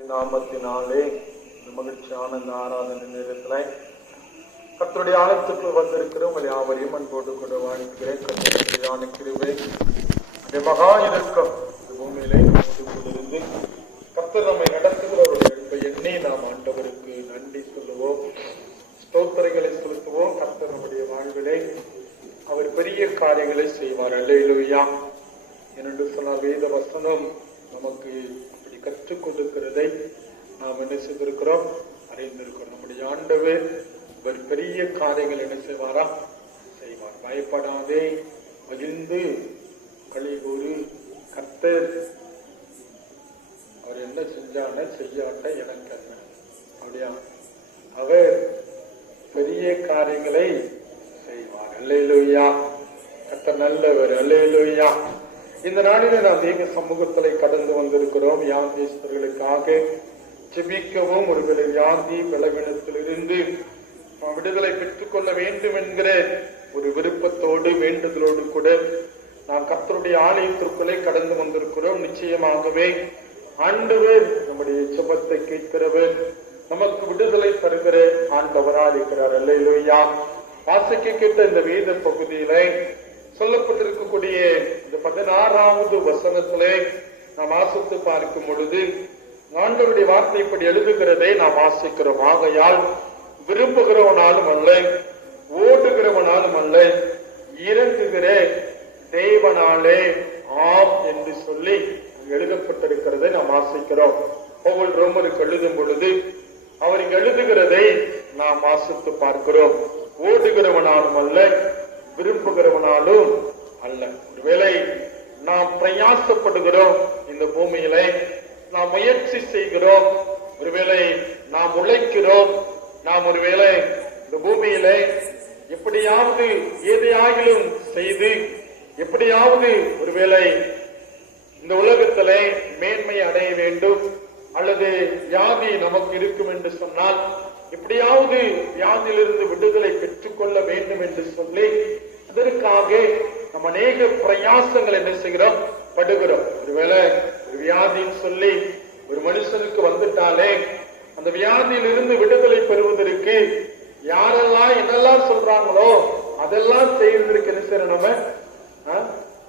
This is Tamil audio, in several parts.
நாமத்தினாலே மகிழ்ச்சியான இந்த ஆராதனை நேரத்தில் கத்தருடைய ஆழத்துக்கு வந்திருக்கிற உங்கள் யாவரையும் அன்போடு கூட வாழ்க்கிறேன் கர்த்தருடைய கிருபை இந்த மகா இறக்கம் பூமியிலே கொண்டிருந்து கத்தர் நம்மை நடத்துகிற ஒரு அன்பை எண்ணி நாம் ஆண்டவருக்கு நன்றி சொல்லுவோம். ஸ்தோத்திரங்களை செலுத்துவோம். கத்தர் நம்முடைய வாழ்விலே அவர் பெரிய காரியங்களை செய்வார். அல்லேலூயா. என்று சொன்னால் வேத வசனம் நமக்கு கற்றுக் கொடுக்கிறதை நாம் என்ன செய்திருக்கிறோம்? அறிந்திருக்கிறோம். நம்முடைய ஆண்டவர் ஒரு பெரிய காரியங்கள் என்ன செய்வாரா? செய்வார். பயப்படாதே. மகிழ்ந்து களி கூறு அவர் என்ன செஞ்சான செய்யாட்ட எனக்கு என்ன? அப்படியா? அவர் பெரிய காரியங்களை செய்வார். அல்லேலூயா. கத்த நல்லவர். அல்லேலூயா. இந்த நாளிலே நாம் தேவ சமூகத்திலே கடந்து வந்திருக்கிறோம். யாந்தேஸ்வர்களுக்காக ஜெபிக்கவும். ஒருவேளை வியாதி பலவீனத்திலிருந்து நாம் விடுதலை பெற்றுக்கொள்ள வேண்டும் என்கிற ஒரு விருப்பத்தோடு வேண்டுதலோடு கூட நாம் கத்தருடைய ஆலயத்திற்குள்ளே கடந்து வந்திருக்கிறோம். நிச்சயமாகவே ஆண்டவர் நம்முடைய ஜெபத்தை கேட்கிறவர் நமக்கு விடுதலை தருகிற ஆண்டவராக இருக்கிறார் அல்லையா வாசிக்க கேட்ட இந்த வேத பகுதியிலே சொல்லப்பட்டிருக்கக்கூடிய இந்த பதினாறாவது வசனத்திலே நாம் வாசித்து பார்க்கும் பொழுது ஆண்டவருடைய வார்த்தை இப்படி எழுதுகிறதை நாம் வாசிக்கிறோம். ஆகையால் விரும்புகிறவனாலும் அல்ல ஓடுகிறவனாலும் அல்ல இறங்குகிற தேவனாலே ஆம் என்று சொல்லி எழுதப்பட்டிருக்கிறதை நாம் வாசிக்கிறோம். ஒவ்வொரு ரோமருக்கு எழுதும் பொழுது அவர் எழுதுகிறதை நாம் வாசித்து பார்க்கிறோம். ஓடுகிறவனாலும் அல்ல விரும்புகிறவனாலும் அல்ல. ஒருவேளை நாம் பிரயாசப்படுகிறோம் இந்த பூமியிலே நாம் முயற்சி செய்கிறோம் ஒருவேளை நாம் உழைக்கிறோம் நாம் ஒருவேளை இந்த பூமியிலே எப்படியாவது எதையாகிலும் செய்து எப்படியாவது ஒருவேளை இந்த உலகத்திலே மேன்மை அடைய வேண்டும் அல்லது வியாதி நமக்கு இருக்கும் என்று சொன்னால் எப்படியாவது வியாதியிலிருந்து விடுதலை பெற்றுக்கொள்ள வேண்டும் என்று சொல்லி அதற்காக நம்ம அநேக பிரயாசங்களை என்ன செய்கிறோம்? படுகிறோம். ஒருவேளை ஒரு வியாதின்னு சொல்லி ஒரு மனுஷனுக்கு வந்துட்டாலே அந்த வியாதியிலிருந்து விடுதலை பெறுவதற்கு யாரெல்லாம் என்னெல்லாம் சொல்றாங்களோ அதெல்லாம் செய்வதற்கு என்ன செய்யறோம் நம்ம?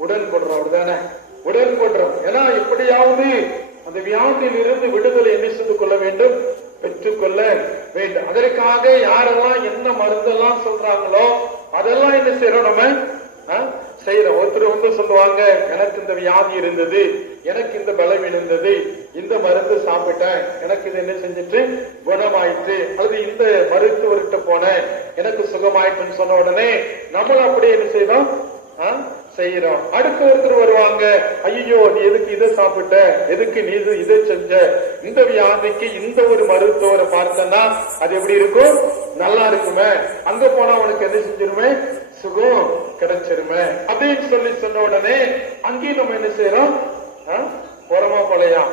உடன்படுறோம். அப்படிதானே? உடன்படுறோம். ஏன்னா எப்படியாவது அந்த வியாதியிலிருந்து விடுதலை என்ன செய்து கொள்ள வேண்டும்? பெற்றுக்கொள்ள வேண்டும். அதற்காக யாரெல்லாம் என்ன மருந்தெல்லாம் சொல்றாங்களோ அதெல்லாம் என்ன செய்யறோம் நம்ம ஆ? செய்யறோம் ஒருத்தர் வந்து சொல்லுவாங்க எனக்கு இந்த வியாதி இருந்தது எனக்கு இந்த பலம் இருந்தது இந்த மருந்து சாப்பிட்டேன் எனக்கு இது என்ன செஞ்சுட்டு குணமாயிட்டு அல்லது இந்த மருத்துவர்கிட்ட போனேன் எனக்கு சுகமாயிட்டுன்னு சொன்ன உடனே நம்மளும் அப்படியே என்ன செய்யறோம் ஆ? செய்யறோம். அடுத்த ஒருத்தர் வருவாங்க. ஐயோ நீ எதுக்கு இதை சாப்பிட்ட? எதுக்கு நீ இது இதை செஞ்ச? இந்த வியாதிக்கு இந்த ஒரு மருத்துவரை பார்த்தனா அது எப்படி இருக்கும்? நல்லா இருக்குமே. அங்க போனா உனக்கு என்ன செஞ்சிருமே? சுகம் கிடைச்சிருமே. அப்படின்னு சொல்லி சொன்ன உடனே அங்கேயும் நம்ம என்ன செய்யறோம்? ஆ? போறோமா போலையா?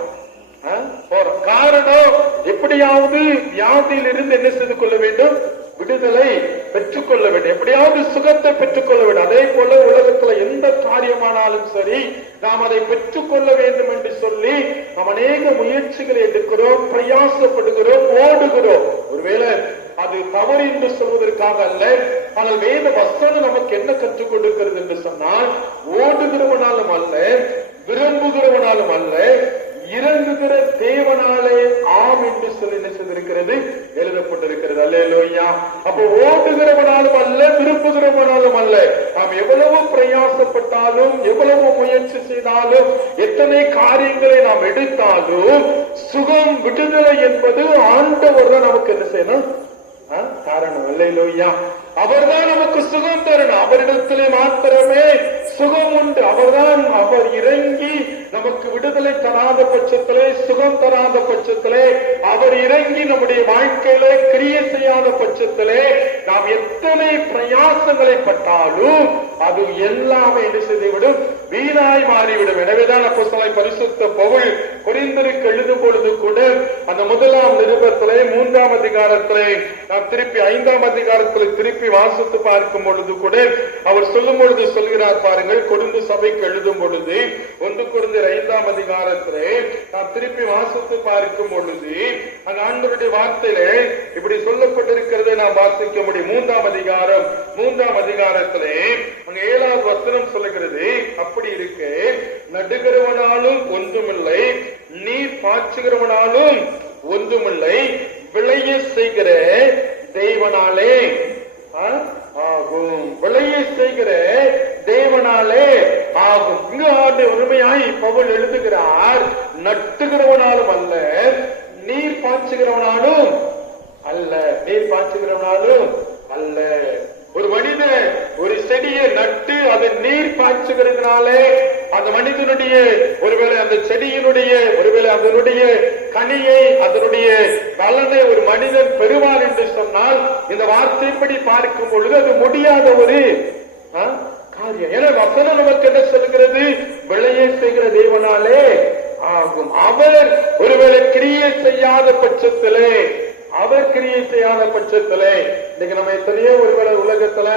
ஆ? போறோம். காரணம் எப்படியாவது வியாதியிலிருந்து என்ன செய்து கொள்ள வேண்டும்? விடுதலை. பெற்றுக்கொள்ள வேண்டும் எப்படியாவது சுகத்தை பெற்றுக்கொள்ள வேண்டும் அதே போல உலகத்துல எந்த காரியமானாலும் சரி நாம் அதை பெற்றுக்கொள்ள வேண்டும் என்று சொல்லி நாம் அநேக முயற்சிகளை எடுக்கிறோம் பிரயாசப்படுகிறோம் ஓடுகிறோம். ஒருவேளை அது தவறு என்று சொல்வதற்காக அல்ல ஆனால் வேத வசனம் நமக்கு என்ன கற்றுக் கொடுக்கிறது என்று சொன்னால் ஓடுகிறவனாலும் அல்ல விரும்புகிறவனாலும் அல்ல இறங்குகிற தேவனாலே ஆம் என்று சொல்லி என்ன செய்திருக்கிறது? எழுதப்பட்டிருக்கிறது. அல்லேலூயா. அப்போ விரும்புகிறவனாலும் அல்ல விரும்புகிறவனாலும் அல்ல. நாம் எவ்வளவு பிரயாசப்பட்டாலும் எவ்வளவு முயற்சி செய்தாலும் எத்தனை காரியங்களை நாம் எடுத்தாலும் சுகம் விடுதலை என்பது ஆண்டவர் தான் நமக்கு என்ன செய்யணும்? காரணம் அல்லையிலோய்யா அவர்தான் நமக்கு சுகம் தரணும். அவரிடத்திலே மாத்திரமே சுகம் உண்டு. அவர்தான் அவர் இறங்கி நமக்கு விடுதலை தராத பட்சத்திலே சுகம் தராத பட்சத்திலே அவர் இறங்கி நம்முடைய வாழ்க்கையில கிரிய செய்யாத பட்சத்திலே பிரயாசங்களை பட்டாலும் அது எல்லாமே என்ன செய்துவிடும்? வீணாய் மாறிவிடும். எனவேதான் அப்போ பரிசுத்த பவுல் குறிந்தருக்கு எழுதும் பொழுது கூட அந்த முதலாம் நிருபத்திலே மூன்றாம் அதிகாரத்திலே நாம் திருப்பி ஐந்தாம் அதிகாரத்திலே திருப்பி வாசித்து பார்க்கும் பொழுது கூட அவர் சொல்லும் பொழுது சொல்கிறார் பாருங்கள். கொழுந்து சபைக்கு எழுதும் பொழுது ஒன்று குறைந்த ஐந்தாம் அதிகாரத்திலே நாம் திருப்பி வாசித்து பார்க்கும் பொழுது அந்த ஆண்டவருடைய வார்த்தையிலே இப்படி சொல்லப்பட்டிருக்கிறதை நாம் வாசிக்க முடியும். மூன்றாம் அதிகாரம் மூன்றாம் அதிகாரத்திலே அங்க ஏழாவது வசனம் சொல்லுகிறது அப்படி இருக்கு நடுகிறவனாலும் ஒன்றுமில்லை நீர் ஒன்றுமில்லை விளைய செய்கிற தேவனாலே ஆ, ஆகும் விளைய செய்கிற தேவனாலே ஆகும் இங்கு ஆண்டு உண்மையாய் பவுல் எழுதுகிறார் நட்டுகிறவனாலும் அல்ல நீர் பாய்ச்சுகிறவனாலும் அல்ல நீர் பாய்ச்சுகிறவனாலும் அல்ல ஒரு மனிதன் ஒரு செடியை நட்டு அது நீர் பாய்ச்சுகிறதுனாலே அந்த மனிதனுடைய ஒருவேளை அந்த செடியினுடைய ஒருவேளை அதனுடைய கனியை அதனுடைய பலனை ஒரு மனிதன் பெறுவார் என்று சொன்னால் இந்த வார்த்தைப்படி பார்க்கும் பொழுது அது முடியாத ஒரு காரியம். ஏன்னா வசனம் நமக்கு என்ன சொல்கிறது விளைய செய்கிற தேவனாலே ஆகும். அவர் ஒருவேளை கிரியை செய்யாத பட்சத்திலே அவர் கிரியை செய்யாத பட்சத்திலே இன்னைக்கு நம்ம எத்தனையோ ஒருவேளை உலகத்துல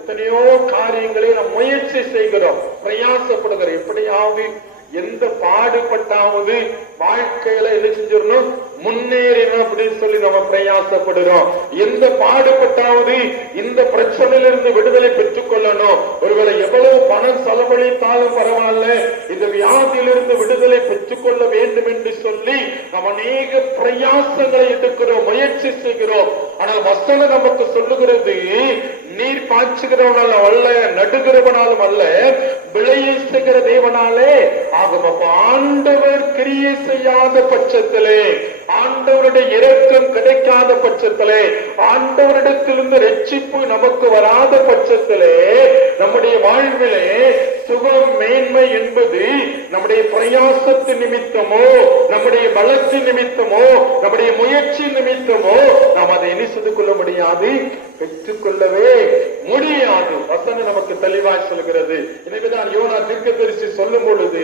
எத்தனையோ காரியங்களை நாம் முயற்சி செய்கிறோம் பிரயாசப்படுகிறோம். எப்படியாவது எந்த பாடுபட்டாவது வாழ்க்கையில என்ன செஞ்சிடணும்? முன்னேறணும் அப்படின்னு சொல்லி நம்ம பிரயாசப்படுறோம். எந்த பாடுபட்டாவது இந்த பிரச்சனையில இருந்து விடுதலை பெற்றுக் கொள்ளணும். ஒருவேளை எவ்வளவு பணம் செலவழித்தாலும் பரவாயில்ல. இந்த வியாதியிலிருந்து விடுதலை பெற்றுக் கொள்ள வேண்டும் என்று சொல்லி நம்ம அநேக பிரயாசங்களை எடுக்கிறோம் முயற்சி செய்கிறோம். ஆனால் வசனம் நமக்கு சொல்லுகிறது நீர் பாய்ச்சுகிறவனால அல்ல நடுகிறவனாலும் அல்ல விளைய தேவனாலே. ஆகும் அப்ப ஆண்டவர் கிரியை செய்யாத பட்சத்திலே ஆண்டவருடைய இறக்கம் கிடைக்காத பட்சத்திலே ஆண்டவரிடத்திலிருந்து ரட்சிப்பு நமக்கு வராத பட்சத்திலே நம்முடைய வாழ்விலே சுகம் மேன்மை என்பது நம்முடைய பிரயாசத்து நிமித்தமோ நம்முடைய வளர்ச்சி நிமித்தமோ நம்முடைய முயற்சி நிமித்தமோ நாம் அதை என்ன செய்து கொள்ள முடியாது. பெற்றுக்கொள்ளவே முடியாது வசனம் நமக்கு தெளிவாய் சொல்கிறது. எனவேதான் யோனா தீர்க்கதரிசி சொல்லும் பொழுது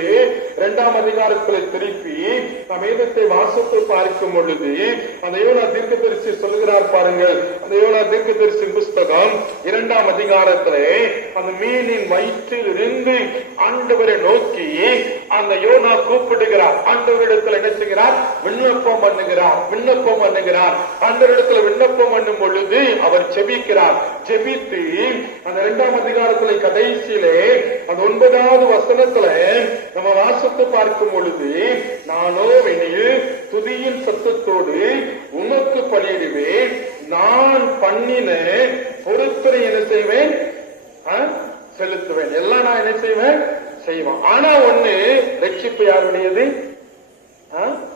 இரண்டாம் அதிகாரத்தில் திருப்பி நாம் வேதத்தை வாசித்து பார்க்கும் பொழுது அந்த யோனா தீர்க்க தரிசி சொல்லுகிறார் பாருங்கள். அந்த யோனா தீர்க்க தரிசி புஸ்தகம் இரண்டாம் அதிகாரத்திலே அந்த மீனின் வயிற்றில் இருந்து ஆண்டவரை நோக்கி அந்த யோனா கூப்பிடுகிறார். ஆண்டவரிடத்தில் என்ன செய்கிறார்? விண்ணப்பம் பண்ணுகிறார் விண்ணப்பம் பண்ணுகிறார். ஆண்டவரிடத்தில் விண்ணப்பம் பண்ணும் பொழுது அவர் செபிக்கிறார் செபித்து அந்த இரண்டாம் அதிகாரத்துல கடைசியிலே அந்த ஒன்பதாவது வசனத்துல நம்ம வாசத்தை பார்க்கும் பொழுது நானோ வெளியில் துதியின் சத்தத்தோடு உமக்கு பலியிடுவேன். நான் பண்ணின பொருத்தரை என்ன செய்வேன்? செலுத்துவேன். எல்லாம் நான் என்ன செய்வேன்? செய்வான். ஆனா ஒண்ணு ரட்சிப்பு யாருடையது?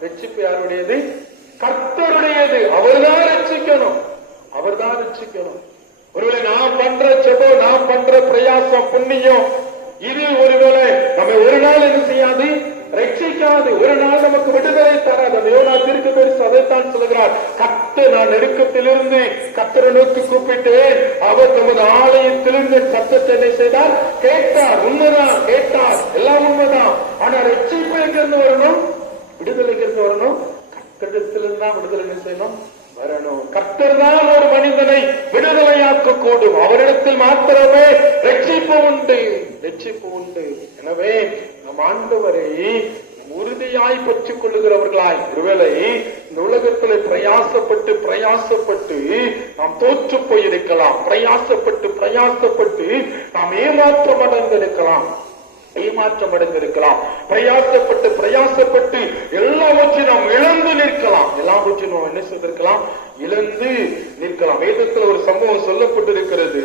ரட்சிப்பு யாருடையது? கர்த்தருடையது. அவர்தான் ரட்சிக்கணும். அவர்தான் ரட்சிக்கணும். ஒருவேளை நான் பண்ற செபம் நான் பண்ற பிரயாசம் புண்ணியம் இது ஒருவேளை நம்ம ஒரு நாள் என்ன செய்யாது? ரட்சிக்காது. ஒரு நாள் நமக்கு விடுதலை தராது. அந்த யோனா திருக்கு பெருசு அதைத்தான் சொல்கிறார் கத்து நான் நெருக்கத்திலிருந்து கத்தரை நோக்கி கூப்பிட்டேன். அவர் நமது ஆலயத்திலிருந்து சத்தத்தை என்ன செய்தார். கேட்டார் உண்மைதான். கேட்டார் எல்லாம் உண்மைதான். ஆனா ரட்சிப்பு எங்கிருந்து வரணும்? விடுதலைக்கு இருந்து வரணும். கட்டிடத்திலிருந்து தான் விடுதலை என்ன செய்யணும்? வரணும். கர்த்தர் தான் ஒரு மனிதனை விடுதலையாக்க கூடும் அவரிடத்தில் மாத்திரமே ரட்சிப்பு உண்டு. ரட்சிப்பு உண்டு. எனவே நம் ஆண்டவரை உறுதியாய் பற்றிக் கொள்ளுகிறவர்களாய் ஒருவேளை இந்த உலகத்தில் பிரயாசப்பட்டு பிரயாசப்பட்டு நாம் தோற்று போயிருக்கலாம். பிரயாசப்பட்டு பிரயாசப்பட்டு நாம் ஏமாற்றம் அடைந்திருக்கலாம். ஏமாற்றம் அடைந்திருக்கலாம் பிரயாசப்பட்டு பிரயாசப்பட்டு எல்லாவற்றையும் நாம் இழந்து நிற்கலாம். எல்லாவற்றையும் நாம் என்ன செய்திருக்கலாம்? இழந்து நிற்கலாம். வேதத்துல ஒரு சம்பவம் சொல்லப்பட்டிருக்கிறது.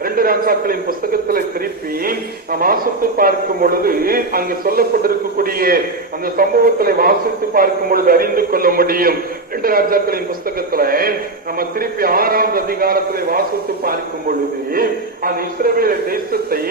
ரெண்டு ராஜாக்களின் புஸ்தகத்துல திருப்பி நாம் வாசித்து பார்க்கும் பொழுது அங்கு சொல்லப்பட்டிருக்கக்கூடிய அந்த சம்பவத்தை வாசித்து பார்க்கும் பொழுது அறிந்து கொள்ள முடியும். ரெண்டு ராஜாக்களின் புஸ்தகத்துல நம்ம திருப்பி ஆறாம் அதிகாரத்திலே வாசித்து பார்க்கும் பொழுது அந்த இஸ்ரவேல் தேசத்தை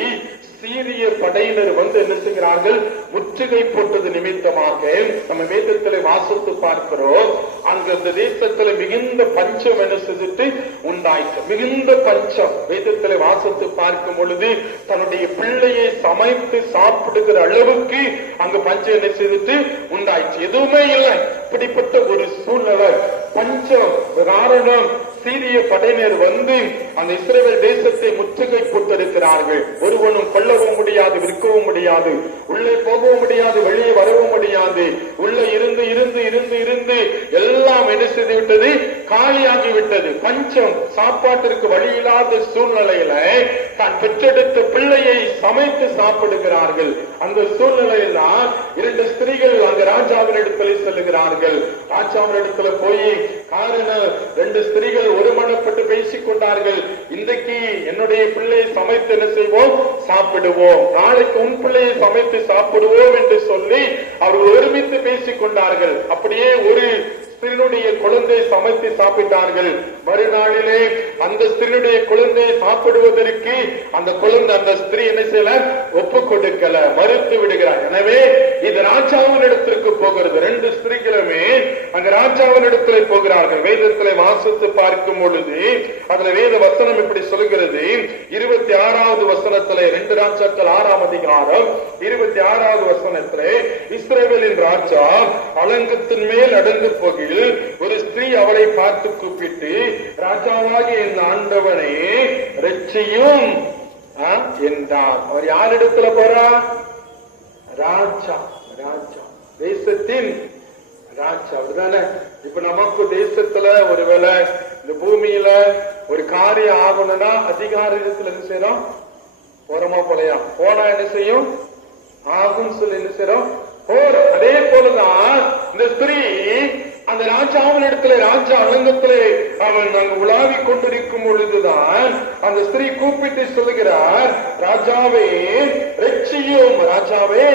சீரிய படையினர் வந்து என்ன செய்கிறார்கள்? முற்றுகை போட்டது நிமித்தமாக நம்ம வேதத்திலே வாசித்து பார்க்கிறோம். அங்க அந்த தேசத்துல மிகுந்த பஞ்சம் என்ன செஞ்சுட்டு உண்டாயிற்று. மிகுந்த பஞ்சம். வேதத்துல வாசித்து பார்க்கும் பொழுது தன்னுடைய பிள்ளையை சமைத்து சாப்பிடுகிற அளவுக்கு அங்க பஞ்சம் என்ன செய்துட்டு உண்டாயிற்று. எதுவுமே இல்லை. இப்படிப்பட்ட ஒரு சூழ்நிலை. பஞ்சம் காரணம் சீரிய படையினர் வந்து அந்த இஸ்ரேல் தேசத்தை முற்றுகை போட்டிருக்கிறார்கள். ஒருவனும் கொல்லவும் முடியாது விற்கவும் முடியாது உள்ளே போகவும் முடியாது வெளியே வரவும் முடியாது. உள்ளே இருந்து இருந்து இருந்து இருந்து எல்லாம் என்ன செய்து விட்டது காலியாகி விட்டது பஞ்சம் சாப்பாட்டிற்கு வழி இல்லாத சூழ்நிலையில தான் பெற்றெடுத்த பிள்ளையை சமைத்து சாப்பிடுகிறார்கள். அந்த சூழ்நிலையில் தான் இரண்டு ஸ்திரீகள் அந்த ராஜாவின் இடத்துல செல்லுகிறார்கள். ராஜாவின் இடத்துல போய் காரணம் ரெண்டு ஸ்திரீகள் ஒருமனப்பட்டு பேசிக் கொண்டார்கள் இன்றைக்கு என்னுடைய பிள்ளையை சமைத்து என்ன செய்வோம்? சாப்பிடுவோம். நாளைக்கு உன் பிள்ளையை சமைத்து சாப்பிடுவோம் என்று சொல்லி அவர்கள் ஒருமித்து பேசிக் கொண்டார்கள் அப்படியே ஒரு ஸ்திரனுடைய குழந்தை சமைத்து சாப்பிட்டார்கள். மறுநாளிலே அந்த ஸ்திரனுடைய குழந்தை சாப்பிடுவதற்கு அந்த குழந்தை அந்த ஸ்திரீ என்ன செய்யல? ஒப்பு கொடுக்கல. மறுத்து விடுகிறார். எனவே இது ராஜாவின் இடத்திற்கு போகிறது. ரெண்டு ஸ்திரீகளுமே அங்க ராஜாவின் இடத்துல போகிறார்கள். வேதத்திலே வாசித்து பார்க்கும் பொழுது அதுல வேத வசனம் இப்படி சொல்கிறது. இருபத்தி ஆறாவது வசனத்திலே ரெண்டு ராஜாக்கள் ஆறாம் அதிகாரம் இருபத்தி ஆறாவது வசனத்திலே இஸ்ரேவேலின் ராஜா அலங்கத்தின் மேல் அடங்கு போகில் ஒரு ஸ்திரீ அவளை பார்த்து கூப்பிட்டு ராஜாவாகிய என் ஆண்டவனே ரட்சியும் என்றார். அவர் யாரிடத்துல போறா? ராஜா ராஜா. தேசத்தின் ராஜா. அப்படிதானே? இப்ப நமக்கு தேசத்துல ஒருவேளை இந்த பூமியில ஒரு காரியம் ஆகணும்னா அதிகாரத்துல என்ன செய்யறோம்? போறமா போலையா? போனா என்ன செய்யும்? ஆகும் சொல்லி என்ன செய்யறோம்? போர் அதே போலதான் இந்த ஸ்திரீ அந்த ராஜாவின் இடத்துல ராஜா அலங்கத்திலே அவன் அங்கு உலாவிக் கொண்டிருக்கும் பொழுதுதான் அந்த ஸ்திரீ கூப்பிட்டு சொல்லுகிறார் ராஜாவே ரட்சியும் ராஜாவே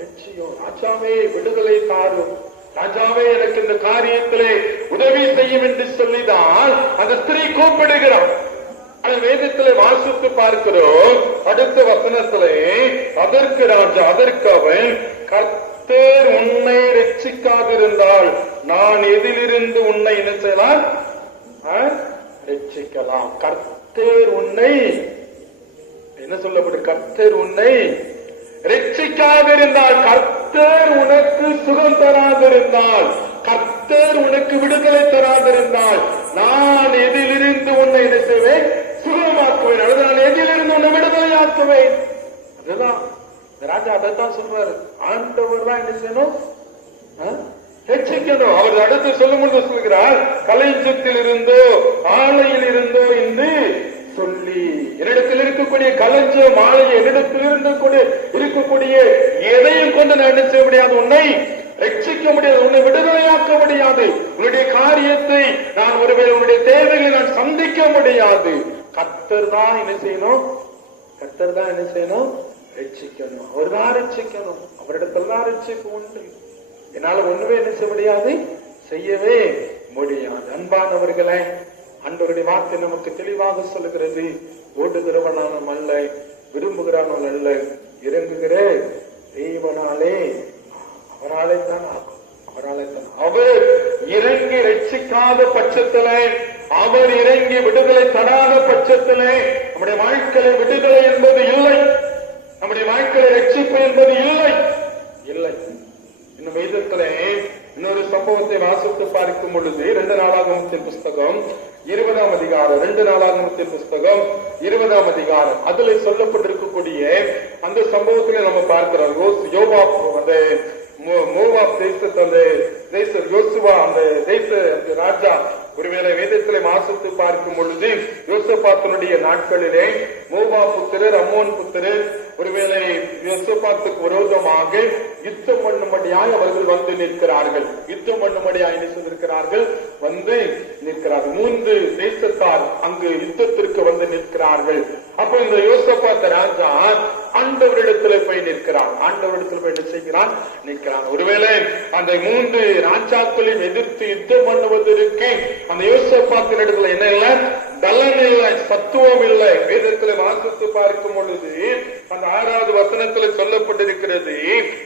ரட்சியும் ராஜாவே விடுதலை தாரும். ராஜாவே எனக்கு இந்த காரியத்திலே உதவி செய்யும் என்று சொல்லிதான் அந்த ஸ்திரீ கூப்பிடுகிறான் வேதத்திலே வாசித்து பார்க்கிறோம். அடுத்த வசனத்திலே அதற்கு ராஜா அதற்கு அவன் கர்த்தர் உன்னை ரட்சிக்காதிருந்தால் நான் எதிலிருந்து உன்னை என்ன செய்யலாம்? ரட்சிக்கலாம் கர்த்தர் உன்னை என்ன சொல்லப்படும்? கர்த்தர் உன்னை ரட்சிக்காதிருந்தால் கர்த்தர் உனக்கு சுகம் தராதிருந்தால் கர்த்தர் உனக்கு விடுதலை தராதிருந்தால் நான் எதிலிருந்து உன்னை என்ன செய்வேன்? சுகமாக்குவேன். அல்லது நான் எதிலிருந்து உன்னை விடுதலையாக்குவேன். அதுதான். ராஜா அதைத்தான் சொல்றாரு. ஆண்டவர் தான் என்ன செய்யணும்? ஆ? ரட்சிக்கணும் அவர் அடுத்து சொல்லும் பொழுது சொல்கிறார் கலைஞ்சத்தில் இருந்தோ ஆலையில் இருந்தோ என்று சொல்லி என்னிடத்தில் இருக்கக்கூடிய களஞ்சம் மாலை என்னிடத்தில் இருக்கக்கூடிய இருக்கக்கூடிய எதையும் கொண்டு நான் என்ன செய்ய முடியாது? உன்னை ரட்சிக்க முடியாது. உன்னை விடுதலையாக்க முடியாது. உன்னுடைய காரியத்தை நான் ஒருவேளை உன்னுடைய தேவைகளை நான் சந்திக்க முடியாது. கத்தர் தான் என்ன செய்யணும்? கத்தர் தான் என்ன செய்யணும்? ரட்சிக்கணும். அவர் தான் ரட்சிக்கணும். அவரிடத்துல தான் ரட்சிப்பு உண்டு. என்னால ஒண்ணுமே என்ன செய்ய முடியாது? செய்யவே முடியாது. அன்பானவர்களை அன்பருடைய வார்த்தை நமக்கு தெளிவாக சொல்லுகிறது. ஓடுகிறவனானும் அல்ல விரும்புகிறவன் அல்ல இறங்குகிற தெய்வனாலே அவராலே தான் அவராலே தான் அவர் இறங்கி ரட்சிக்காத பட்சத்திலே அவர் இறங்கி விடுதலை தராத பட்சத்திலே நம்முடைய வாழ்க்கையில விடுதலை என்பது இல்லை. நம்முடைய வாழ்க்கையில ரட்சிப்பு என்பது இல்லை. இல்லை. இன்னும் வேதத்திலே இன்னொரு சம்பவத்தை வாசித்து பார்க்கும் பொழுது ரெண்டு நாளாகமத்தின் புஸ்தகம் இருபதாம் அதிகாரம் ரெண்டு நாளாகமத்தின் புஸ்தகம் இருபதாம் அதிகாரம். அதுல சொல்லப்பட்டிருக்கக்கூடிய அந்த சம்பவத்திலே நம்ம பார்க்கிறோம் ரோஸ் யோபா அந்த மோ- தேசத்து அந்த தேச யோசுவா அந்த தேச அந்த ராஜா ஒருவேளை வேதத்திலே வாசித்து பார்க்கும் பொழுது யோசபாத்தனுடைய நாட்களிலே மோவா புத்திரர் அம்மோன் புத்திரர் ஒருவேளை யோசபாத்துக்கு விரோதமாக யுத்தம் பண்ணும்படியாய் அவர்கள் வந்து நிற்கிறார்கள். யுத்தம் பண்ணும்படியாய் நிற்கிறார்கள் வந்து நிற்கிறார்கள். மூன்று தேசத்தார் அங்கு யுத்தத்திற்கு வந்து நிற்கிறார்கள். அப்ப இந்த யோசபாத்த ராஜா ஆண்டவரிடத்துல போய் நிற்கிறான். ஆண்டவரிடத்துல போய் என்ன செய்கிறான்? நிற்கிறான். ஒருவேளை அந்த மூன்று ராஜாக்களையும் எதிர்த்து யுத்தம் பண்ணுவதற்கு அந்த யோசபாத்தின் இடத்துல என்ன இல்லை? பலன் இல்லை சத்துவம் இல்லை. வேதத்துல வாசித்து பார்க்கும் பொழுது அந்த ஆறாவது வசனத்துல சொல்லப்பட்டிருக்கிறது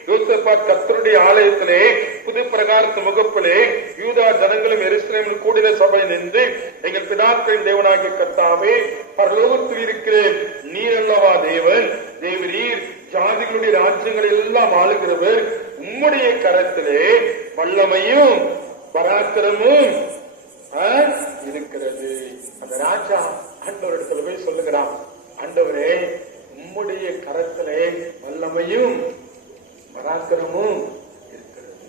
யோசபாத் கத்தருடைய ஆலயத்திலே புது பிரகாரத்து முகப்பிலே யூதா ஜனங்களும் எருசலேமில் கூடின சபை நின்று எங்கள் பிதாக்களின் தேவனாகிய கத்தாவே பரலோகத்தில் இருக்கிறேன். நீர் அல்லவா தேவன்? தேவரீர் ஜாதிகளுடைய ராஜ்யங்கள் எல்லாம் ஆளுகிறவர். உம்முடைய கரத்திலே வல்லமையும் பராக்கிரமும் இருக்கிறது. அந்த ராஜா ஆண்டவரே உம்முடைய கரத்திலே வல்லமையும் பராக்கிரமும் இருக்கிறது.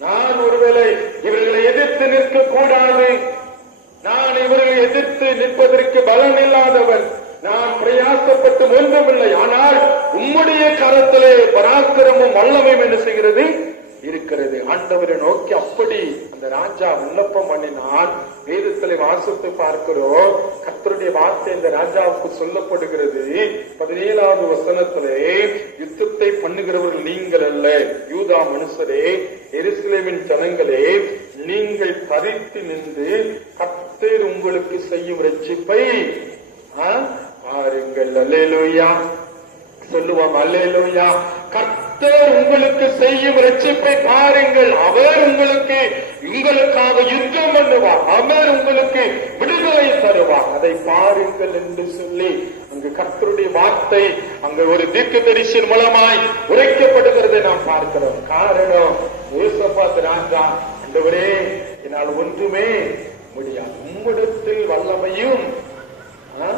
நான் ஒருவேளை இவர்களை எதிர்த்து நிற்க கூடாது நான் இவர்களை எதிர்த்து நிற்பதற்கு பலன் இல்லாதவன் நான் பிரயாசப்பட்டு ஒன்றுமில்லை. ஆனால் உம்முடைய கரத்திலே பராக்கிரமும் வல்லமையும் என்ன செய்கிறது? இருக்கிறது. ஆண்டவரை நோக்கி அப்படி அந்த ராஜா விண்ணப்பம் பண்ணினான் வேதத்திலே வாசித்து பார்க்கிறோம். கர்த்தருடைய வார்த்தை இந்த ராஜாவுக்கு சொல்லப்படுகிறது. பதினேழாவது வசனத்திலே யுத்தத்தை பண்ணுகிறவர்கள் நீங்கள் அல்ல. யூதா மனுஷரே எருசலேமின் ஜனங்களே நீங்கள் தரித்து நின்று கத்தர் உங்களுக்கு செய்யும் ரட்சிப்பை பாருங்கள். அல்லேலோயா. சொல்லுவோம் அல்லேலூயா. கத்தர் உங்களுக்கு செய்யும் ரட்சிப்பை பாருங்கள். அவர் உங்களுக்கு உங்களுக்காக யுத்தம் பண்ணுவார். அவர் உங்களுக்கு விடுதலை தருவார். அதை பாருங்கள் என்று சொல்லி அங்கு கர்த்தருடைய வார்த்தை அங்கு ஒரு தீர்க்க தரிசன மூலமாய் உரைக்கப்படுகிறதை நாம் பார்க்கிறோம். காரணம் யோசபாத் ராஜா என்றவரே என்னால் ஒன்றுமே முடியாது. உம்மிடத்தில் வல்லமையும் ஆ?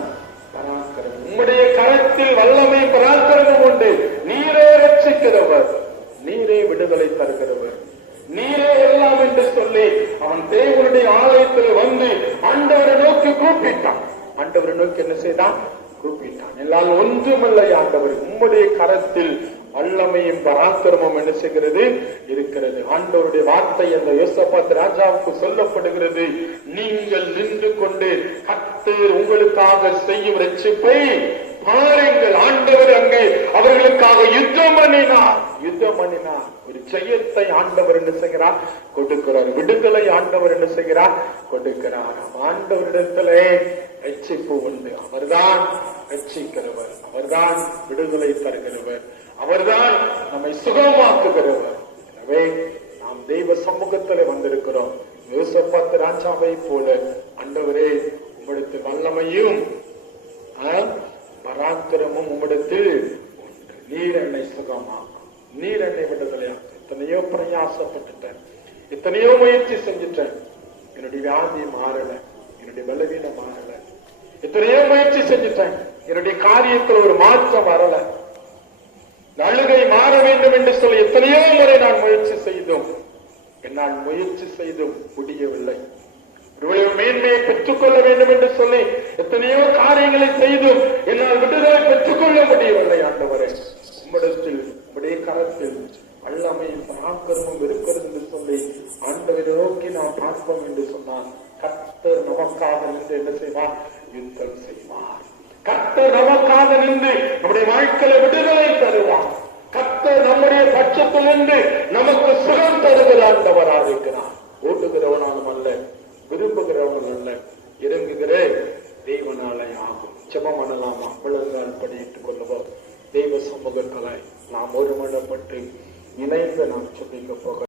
உம்முடைய கரத்தில் வல்லமை பராக்கிரமம் உண்டு. நீ ரட்சிக்கிறவர் நீரே விடுதலை தருகிறவர். நீரே எல்லாம் என்று சொல்லி அவன் தேவனுடைய ஆலயத்தில் வந்து ஆண்டவரை நோக்கி கூப்பிட்டான். ஆண்டவரை நோக்கி என்ன செய்தான்? கூப்பிட்டான். எல்லாம் ஒன்றுமில்லை ஆண்டவர். உம்முடைய கரத்தில் வல்லமையும் பராக்கிரமம் என்ன செய்கிறது? இருக்கிறது. ஆண்டவருடைய வார்த்தை அந்த யோசபாத் ராஜாவுக்கு சொல்லப்படுகிறது. நீங்கள் நின்று கொண்டு கத்து உங்களுக்காக செய்யும் ரட்சிப்பை பாருங்கள் ஆண்டவர் அங்கே அவர்களுக்காக யுத்தம் பண்ணினார். யுத்தம் பண்ணினார். ஒரு செயத்தை ஆண்டவர் என்ன செய்கிறார்? கொடுக்கிறார். விடுதலை ஆண்டவர் என்ன செய்கிறார்? கொடுக்கிறார். ஆண்டவரிடத்திலே ரட்சிப்பு உண்டு. அவர்தான் ரட்சிக்கிறவர் அவர்தான் விடுதலை தருகிறவர். அவர்தான் நம்மை சுகமாக்குகிறவர். எனவே நாம் தெய்வ சமூகத்தில் வந்திருக்கிறோம். யோசப்பாத்து ராஜாவை போல ஆண்டவரே உம்மிடத்து வல்லமையும் ஆ, பராக்கிரமும் உம்மிடத்தில் உண்டு. நீர் சுகமாக்கும் நீர் என்னை விடுதலையாக்கும் எத்தனையோ பிரயாசப்பட்டுட்டேன். எத்தனையோ முயற்சி செஞ்சுட்டேன். என்னுடைய வியாதி மாறல. என்னுடைய பலவீனம் மாறல. எத்தனையோ முயற்சி செஞ்சுட்டேன். என்னுடைய காரியத்தில் ஒரு மாற்றம் வரல. இந்த அழுகை மாற வேண்டும் என்று சொல்லி எத்தனையோ முறை நான் முயற்சி செய்தோம். என்னால் முயற்சி செய்தும் முடியவில்லை. இவ்வளவு மேன்மையை பெற்றுக்கொள்ள வேண்டும் என்று சொல்லி எத்தனையோ காரியங்களை செய்தும் என்னால் விடுதலை பெற்றுக்கொள்ள முடியவில்லை ஆண்டவரே. உம்மிடத்தில் உடைய கரத்தில் வல்லமையும் பராக்கிரமும் இருக்கிறது என்று சொல்லி ஆண்டவரை நோக்கி நாம் பார்ப்போம் என்று சொன்னார். கர்த்தர் நமக்காக நின்று என்ன செய்வார்? யுத்தம் செய்வார். கர்த்தர் நமக்காக நின்று நம்முடைய வாழ்க்கையில விடுதலை தருவார். கர்த்தர் நம்முடைய பட்சத்திலிருந்து நமக்கு சுகம் தருகிறார் இருக்கிறார். ஓட்டுகிறவனாலும் அல்ல விரும்புகிறவனும் அல்ல இறங்குகிற. தெய்வனாலே ஆகும். ஜெபம் பண்ணலாமா? விழுந்தால் படியிட்டுக் கொள்ளுவோம். தெய்வ சமூகங்களை நாம் ஒருமனப்பட்டு இணைந்து நாம் சொல்லிக்க போக